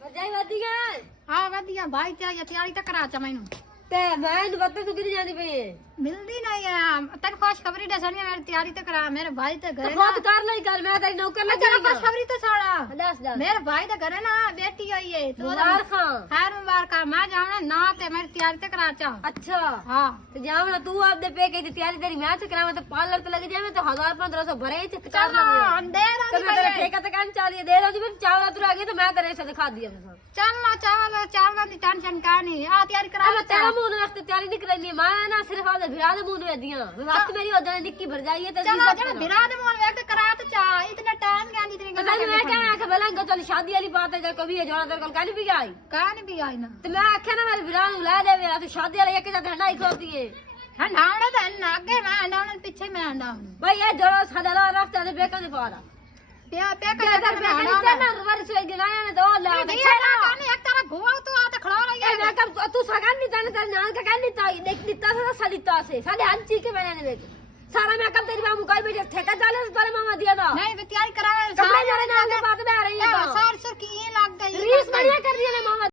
ਵਜਾਈ ਵਧੀਆ ਹਾਂ ਵਧੀਆ ਭਾਈ ਤਿਆਰੀ ਤਾਂ ਕਰਾ ਚਾ ਮੈਨੂੰ ਤੇ ਮੈਂ ਇਹਨੂੰ ਪਤਾ ਤੂੰ ਕਿੱਥੇ ਜਾਂਦੀ ਪਈ ਏ ਮਿਲਦੀ ਨਹੀਂ ਆ ਤੈਨੂੰ ਖੁਸ਼ਖਬਰੀ ਦੱਸਣੀ ਮੇਰੀ ਤਿਆਰੀ ਤਾਂ ਕਰਾ ਮੇਰੇ ਭਾਈ ਤੇ ਘਰੇ ਖੁਦ ਕਰ ਲਈ ਕਰ ਮੈਂ ਤੇਰੀ ਨੌਕਰ ਲੱਗੀ ਤੇਰਾ ਖੁਸ਼ਖਬਰੀ ਤਾਂ ਸਾਲਾ ਦੱਸ ਮੇਰੇ ਭਾਈ ਦੇ ਘਰੇ ਨਾ ਬੇਟੀ ਹੋਈ ਏ ਮੁਬਾਰਕ ਖਾਂ ਹਰ ਮੁਬਾਰਕਾਂ ਮੈਂ ਜਾਣਾ ਨਾ ਤੇ ਮੇਰੀ ਤਿਆਰੀ ਤੇ ਕਰਾ ਚਾ ਅੱਛਾ ਹਾਂ ਤੇ ਜਾਵਣਾ ਤੂੰ ਆਪਦੇ ਪੇਕੇ ਦੀ ਤਿਆਰੀ ਤੇਰੀ ਮੈਂ ਤੇ ਕਰਾਵਾਂ ਤੇ ਪਾਰਲਰ ਤੇ ਲੱਗ ਜਾਵੇਂ ਤੇ 1000-1500 ਭਰੇ ਤੇ ਚਾਰ ਲੱਗ ਅੰਧੇਰਾ ਤੇ ਮੈਂ ਤੇਰਾ ਠੇਕਾ ਤੇ ਕੰਨ ਚਾਲੀਏ ਦੇ ਰਹੀ ਮੈਂ ਚਾਵਲਾ ਤੁਰ ਆ ਗਈ ਤੇ ਮੈਂ ਤੇਰੇ ਸਿਰ ਖਾ ਦਿਆ ਮੈਂ ਚੱਲ ਚਾਵਲਾਂ ਦੀ ਟੈਨਸ਼ਨ ਕਾਣੀ ਆ ਤਿਆਰੀ ਕਰਾ ਮੈਂ ਤੇਰਾ ਮੂੰਹ ਨੂੰ ਵਾਸਤੇ ਤਿਆਰੀ ਨਹੀਂ ਕਰਨੀ ਮੈਂ ਨਾ ਸਿਰਫ ਆਪਦੇ ਵਿਆਹ ਦੇ ਮੂੰਹ ਨੂੰ ਵੇਦੀਆਂ ਵਕਤ ਮੇਰੀ ਉਦੋਂ ਨਿੱਕੀ ਭਰ ਜਾਈਏ ਤੇ ਚਲੋ ਜਿਹੜਾ ਵਿਰਾਹ ਦੇ ਮੋਲ ਵੇਖ ਤੇ ਕਰਾ ਤੇ ਚਾ ਇਤਨਾ ਟਾਈਮ ਗਾਂਦੀ ਤੇਰੀ ਮੈਂ ਕਿਹਾ ਕਿ ਬਲੰਗ ਚੱਲ ਸ਼ਾਦੀ ਵਾਲੀ ਬਾਤ ਹੈ ਜੇ ਕੋਈ ਹੈ ਜੋਣਾ ਤੇਰੇ ਕੋਲ ਕੱਲ ਵੀ ਆਈ ਕਾਨ ਵੀ ਆਈ ਨਾ ਤੇ ਮੈਂ ਆਖਿਆ ਨਾ ਮੇਰੇ ਵਿਰਾਹ ਨੂੰ ਲੈ ਦੇਵੇ ਤੇ ਸ਼ਾਦੀ ਵਾਲੀ ਇੱਕ ਜਦ ਹੰਡਾਈ ਖੋਤੀ ਏ ਹੰਡਾਉਣਾ ਤਾਂ ਨਾ ਅੱਗੇ ਮੈਂ ਹੰਡਾਉਣਾ ਪਿੱਛੇ ਮੈਂ ਹੰਡਾਉਣਾ ਬਈ ਇਹ ਜੋੜਾ ਸਾਡਾ ਲਾ ਰਸਤੇ ਦੇ ਬੇਕਾਂ ਦੇ ਪਾੜਾ ਪਿਆ ਪਿਆ ਕਿ ਅਗਰ ਬੇਕਾਂ ਨਹੀਂ ਤੇ ਨਾ ਰਵਰ ਸੋਈ ਗਿਨਾਇਆ ਨੇ ਦੋ ਲਾ ਨਹੀਂ ਨਾ ਕਾਨੇ ਇੱਕ ਤਾਰਾ ਗੋਆ ਤੂੰ ਆ ਤੇ ਖੜਾ ਰਹੀ ਇਹ ਮੈਂ ਕਹ ਤੂੰ ਸਗਨ ਨਹੀਂ ਤਨ ਤੇ ਨਾਲ ਕਹ ਨਹੀਂ ਤਾਈ ਦੇਖ ਦਿੱਤਾ ਸੀ ਸਾਡੀ ਤਾਸੇ ਸਾਡੇ ਹੰਚੀ ਕੇ ਮੈਨੇ ਨੇ ਦੇਖ ਸਾਰਾ ਮੈਂ ਕਹ ਤੇਰੀ ਮਾਮੂ ਕਾਈ ਬੇਟੇ ਠੇਕਾ ਚਾਲੇ ਤੇਰੇ ਮਾਮਾ ਦਿਆ ਦਾ ਨਹੀਂ ਵੀ ਤਿਆਰੀ ਕਰਾਵੇ